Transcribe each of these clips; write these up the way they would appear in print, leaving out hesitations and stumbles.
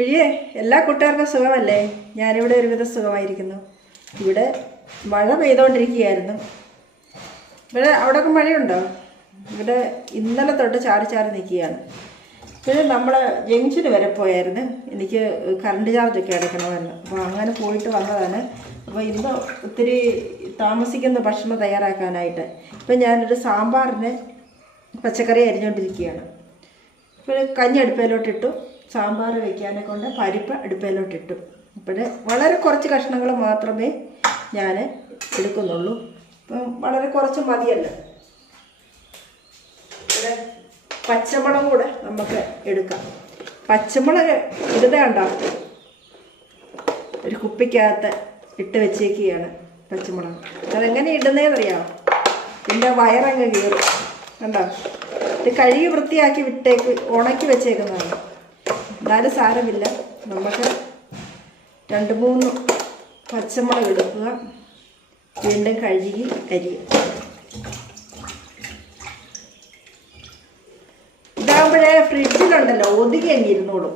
പ്രിയേ, എല്ലാ കൂട്ടുകാർക്കും സുഖമല്ലേ? ഞാനിവിടെ ഒരുവിധം സുഖമായിരിക്കുന്നു. ഇവിടെ മഴ പെയ്തുകൊണ്ടിരിക്കുകയായിരുന്നു. ഇവിടെ അവിടെയൊക്കെ മഴയുണ്ടോ? ഇവിടെ ഇന്നലെ തൊട്ട് ചാറി ചാറി നിൽക്കുകയാണ്. പിന്നെ നമ്മൾ ജംഗ്ഷന് വരെ പോയായിരുന്നു. എനിക്ക് കറണ്ട് ചാർജൊക്കെ അടയ്ക്കണമായിരുന്നു. അപ്പോൾ അങ്ങനെ പോയിട്ട് വന്നതാണ്. അപ്പോൾ ഇന്ന് ഒത്തിരി താമസിക്കുന്ന ഭക്ഷണം തയ്യാറാക്കാനായിട്ട് ഇപ്പം ഞാനൊരു സാമ്പാറിന് പച്ചക്കറി അരിഞ്ഞുകൊണ്ടിരിക്കുകയാണ്. പിന്നെ കഞ്ഞി അടുപ്പയിലോട്ടിട്ടു, സാമ്പാർ വയ്ക്കാനെ കൊണ്ട് പരിപ്പ് അടുപ്പയിലോട്ടിട്ടു. അപ്പോൾ വളരെ കുറച്ച് കഷ്ണങ്ങൾ മാത്രമേ ഞാൻ എടുക്കുന്നുള്ളൂ. അപ്പം വളരെ കുറച്ച് മതിയല്ലോ. ഇവിടെ പച്ചമുളക് കൂടെ നമുക്ക് എടുക്കാം. പച്ചമുളക് ഇടുന്നതാണ്ടോ ഒരു കുപ്പിക്കകത്ത് ഇട്ട് വെച്ചേക്കുകയാണ് പച്ചമുളക്. അതെങ്ങനെ ഇടുന്നതെന്നറിയാമോ? ഇതിൻ്റെ വയറങ്ങ് കീറും കണ്ടോ. ഇത് കഴുകി വൃത്തിയാക്കി വിട്ടേക്ക് ഉണക്കി വെച്ചേക്കുന്നതാണ്. എന്നാലും സാരമില്ല, നമുക്ക് 2-3 പച്ചമുളക് എടുക്കുക, വീണ്ടും കഴുകി അരിയും. ഇതാകുമ്പോഴേ ഫ്രിഡ്ജിലുണ്ടല്ലോ ഒതുങ്ങി അങ്ങ് ഇരുന്നോളും.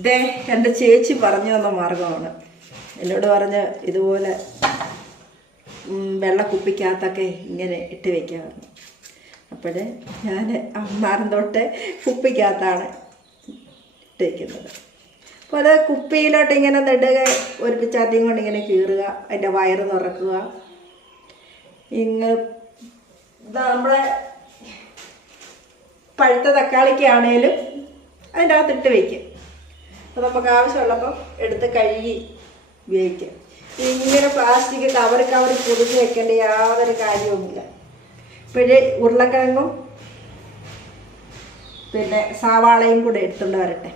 ഇതേ എൻ്റെ ചേച്ചി പറഞ്ഞു തന്ന മാർഗമാണ്. എന്നോട് പറഞ്ഞ് ഇതുപോലെ വെള്ളക്കുപ്പിക്കകത്തൊക്കെ ഇങ്ങനെ ഇട്ട് വയ്ക്കാമെന്ന്. അപ്പോൾ ഞാൻ അമ്മാരം തൊട്ട് കുപ്പിക്കകത്താണ് ഇട്ട് വയ്ക്കുന്നത്. അപ്പോൾ അത് കുപ്പിയിലോട്ട് ഇങ്ങനെ നെടുക, ഒരു പിച്ചാത്തിയും കൊണ്ട് ഇങ്ങനെ കീറുക, അതിൻ്റെ വയറ് തുറക്കുക. നമ്മളെ പഴുത്ത തക്കാളിക്കാണേലും അതിൻ്റെ അകത്തിട്ട് വയ്ക്കും. അപ്പോൾ നമുക്ക് ആവശ്യമുള്ളപ്പം എടുത്ത് കഴുകി ഉപയോഗിക്കാം. ഇങ്ങനെ പ്ലാസ്റ്റിക് കവർ പൊതിഞ്ഞ് വെക്കേണ്ട യാതൊരു കാര്യവുമില്ല. ഇപ്പോഴേ ഉരുളക്കിഴങ്ങും പിന്നെ സവാളയും കൂടെ എടുത്തുകൊണ്ട് വരട്ടെ.